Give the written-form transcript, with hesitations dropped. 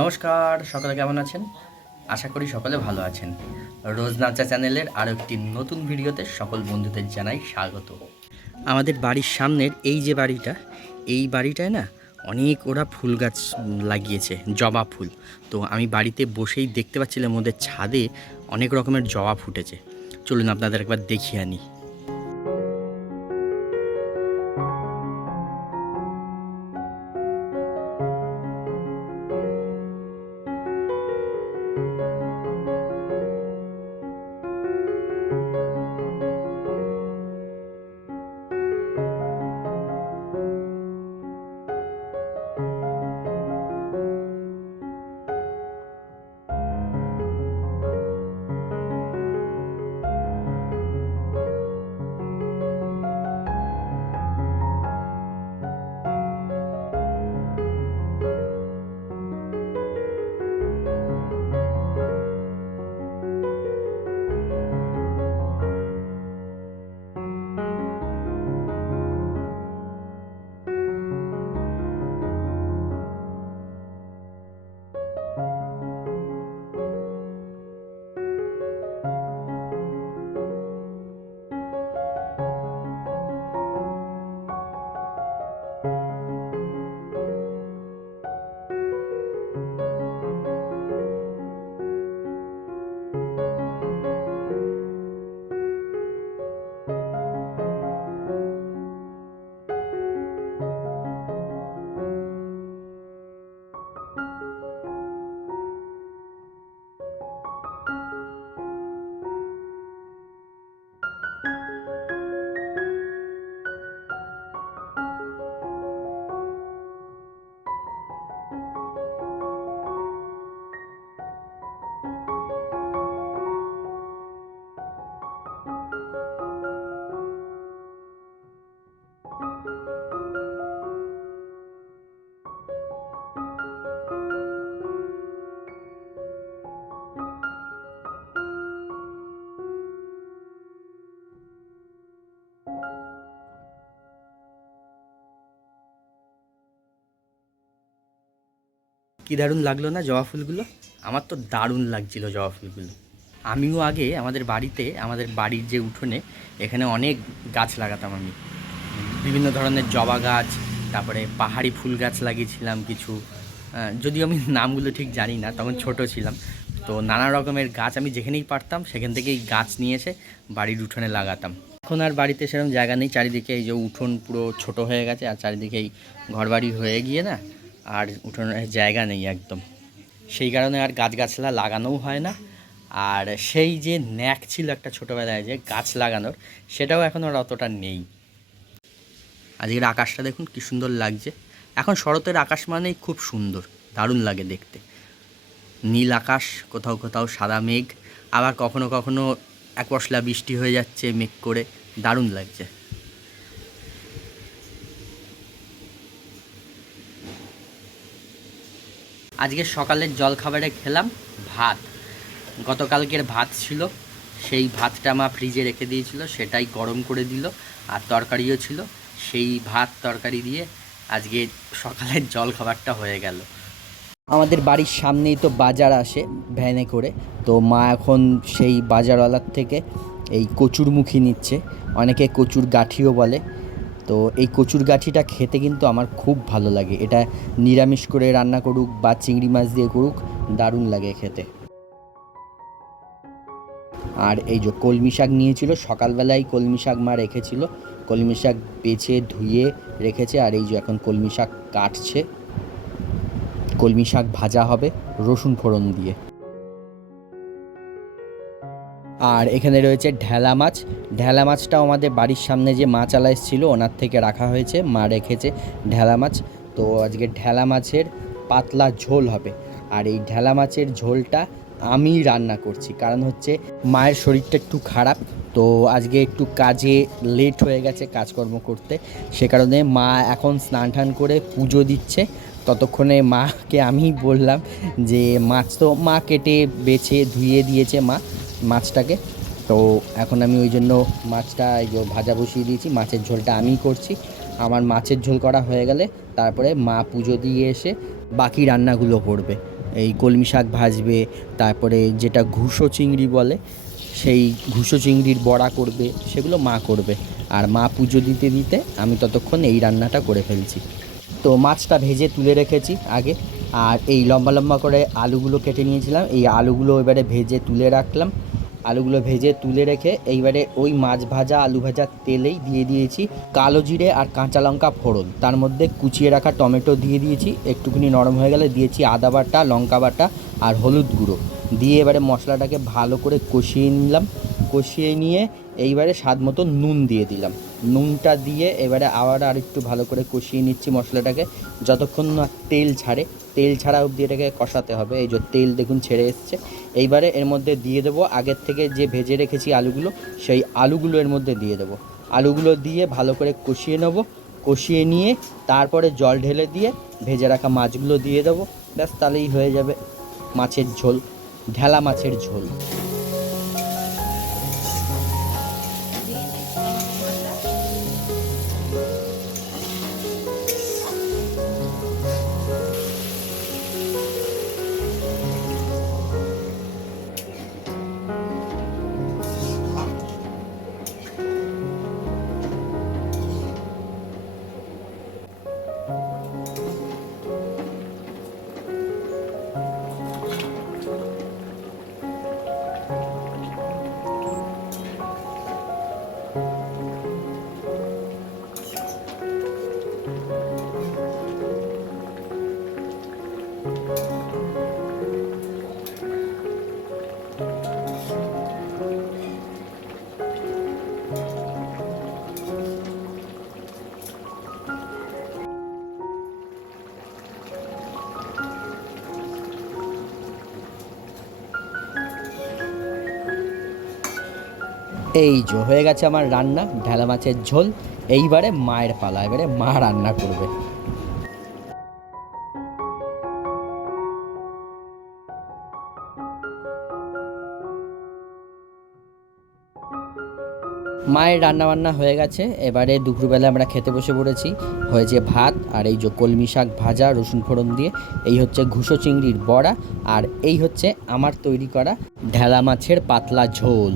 নমস্কার, সকলে কেমন আছেন? আশা করি সকলে ভালো আছেন। রোজ নাচা চ্যানেলের আরও একটি নতুন ভিডিওতে সকল বন্ধুদের জানাই স্বাগত। আমাদের বাড়ির সামনের এই যে বাড়িটা, এই বাড়িটায় না অনেক ওরা ফুল গাছ লাগিয়েছে, জবা ফুল। তো আমি বাড়িতে বসেই দেখতে পাচ্ছিলাম ওদের ছাদে অনেক রকমের জবা ফুটেছে। চলুন আপনাদের একবার দেখিয়ে আনি। কি দারুণ লাগলো না জবা ফুলগুলো? আমার তো দারুণ লাগছিল জবা ফুলগুলো। আমিও আগে আমাদের বাড়িতে, আমাদের বাড়ির যে উঠোনে, এখানে অনেক গাছ লাগাতাম আমি। বিভিন্ন ধরনের জবা গাছ, তারপরে পাহাড়ি ফুল গাছ লাগিয়েছিলাম কিছু। যদিও আমি নামগুলো ঠিক জানি না, তখন ছোট ছিলাম। তো নানা রকমের গাছ আমি যেখানেই পারতাম সেখান থেকেই গাছ নিয়ে এসে বাড়ির উঠোনে লাগাতাম। এখন আর বাড়িতে সেরকম জায়গা নেই, চারিদিকে এই যে উঠোন পুরো ছোট হয়ে গেছে, আর চারিদিকেই ঘরবাড়ি হয়ে গিয়ে না আর উঠোনের জায়গা নেই একদম। সেই কারণে আর গাছগাছলা লাগানোও হয় না। আর সেই যে ন্যাক ছিল একটা ছোটোবেলায় যে গাছ লাগানোর, সেটাও এখন আর অতটা নেই। আজকের আকাশটা দেখুন কি সুন্দর লাগছে। এখন শরতের আকাশ মানেই খুব সুন্দর, দারুণ লাগে দেখতে। নীল আকাশ, কোথাও কোথাও সাদা মেঘ, আবার কখনো কখনো এক পশলা বৃষ্টি হয়ে যাচ্ছে মেঘ করে, দারুণ লাগছে। আজকে সকালের জলখাবারে খেলাম ভাত। গতকালকের ভাত ছিল, সেই ভাতটা মা ফ্রিজে রেখে দিয়েছিল, সেটাই গরম করে দিল। আর তরকারিও ছিল, সেই ভাত তরকারি দিয়ে আজকে সকালের জলখাবারটা হয়ে গেল। আমাদের বাড়ির সামনেই তো বাজার আসে ভ্যানে করে। তো মা এখন সেই বাজারওয়ালার থেকে এই কচুরমুখী নিচ্ছে, অনেকে কচুর গাঠিও বলে। তো এই কচুর গাঠিটা খেতে কিন্তু আমার খুব ভালো লাগে। এটা নিরামিষ করে রান্না করুক বা চিংড়ি মাছ দিয়ে করুক, দারুণ লাগে খেতে। আর এই যে কলমি শাক নিয়েছিল, সকালবেলায় কলমি শাক মা রেখেছিল, কলমি শাক বেছে ধুয়ে রেখেছে। আর এই যে এখন কলমি শাক কাটছে, কলমি শাক ভাজা হবে রসুন ফোড়ন দিয়ে। আর এখানে রয়েছে ঢেলা মাছ। ঢেলা মাছটাও আমাদের বাড়ির সামনে যে মাছওয়ালা এসেছিল ওনার থেকে রাখা হয়েছে, মা রেখেছে ঢেলা মাছ। তো আজকে ঢেলা মাছের পাতলা ঝোল হবে। আর এই ঢেলা মাছের ঝোলটা আমি রান্না করছি, কারণ হচ্ছে মায়ের শরীরটা একটু খারাপ। তো আজকে একটু কাজে লেট হয়ে গেছে কাজকর্ম করতে, সে কারণে মা এখন স্নান টান করে পুজো দিচ্ছে। ততক্ষণে মাকে আমি বললাম যে মাছ তো মা কেটে বেছে ধুয়ে দিয়েছে মা মাছটাকে। তো এখন আমি ওই জন্য মাছটা এই যে ভাজা বসিয়ে দিয়েছি, মাছের ঝোলটা আমিই করছি। আমার মাছের ঝোল করা হয়ে গেলে তারপরে মা পুজো দিয়ে এসে বাকি রান্নাগুলো করবে। এই কলমি শাক ভাজবে, তারপরে যেটা ঘুষো চিংড়ি বলে সেই ঘুষো চিংড়ির বড়া করবে, সেগুলো মা করবে। আর মা পুজো দিতে দিতে আমি ততক্ষণ এই রান্নাটা করে ফেলছি। তো মাছটা ভেজে তুলে রেখেছি আগে, আর এই লম্বা লম্বা করে আলুগুলো কেটে নিয়েছিলাম, এই আলুগুলো এবারে ভেজে তুলে রাখলাম। আলুগুলো ভেজে তুলে রেখে এইবারে ওই মাছ ভাজা আলু ভাজার তেলেই দিয়ে দিয়েছি কালো জিরে আর কাঁচা লঙ্কা ফোড়ন, তার মধ্যে কুচিয়ে রাখা টমেটো দিয়ে দিয়েছি, একটুখানি নরম হয়ে গেলে দিয়েছি আদা বাটা, লঙ্কা বাটা আর হলুদ গুঁড়ো দিয়ে এবারে মশলাটাকে ভালো করে কষিয়ে নিলাম। কষিয়ে নিয়ে এইবারে স্বাদ মতো নুন দিয়ে দিলাম। নুনটা দিয়ে এবারে আবার আর একটু ভালো করে কষিয়ে নিচ্ছি মশলাটাকে, যতক্ষণ না তেল ছাড়ে। তেল ছাড়া অবধি এটাকে কষাতে হবে। এই যে তেল দেখুন ছেড়ে এসছে। এইবারে এর মধ্যে দিয়ে দেবো আগের থেকে যে ভেজে রেখেছি আলুগুলো, সেই আলুগুলো এর মধ্যে দিয়ে দেবো। আলুগুলো দিয়ে ভালো করে কষিয়ে নেবো। কষিয়ে নিয়ে তারপরে জল ঢেলে দিয়ে ভেজে রাখা মাছগুলো দিয়ে দেবো। ব্যাস, তাহলেই হয়ে যাবে মাছের ঝোল, ঢেলা মাছের ঝোল। এই যে হয়ে গেছে আমার রান্না, ঢেলা মাছের ঝোল। এইবারে মায়ের পালা, এবারে মা রান্না করবে। মায়ের রান্নাবান্না হয়ে গেছে, এবারে দুপুরবেলা আমরা খেতে বসে পড়েছি। হয়েছে ভাত, আর এই যে কলমি শাক ভাজা রসুন ফোড়ন দিয়ে, এই হচ্ছে ঘুষো চিংড়ির বড়া, আর এই হচ্ছে আমার তৈরি করা ঢেলা মাছের পাতলা ঝোল।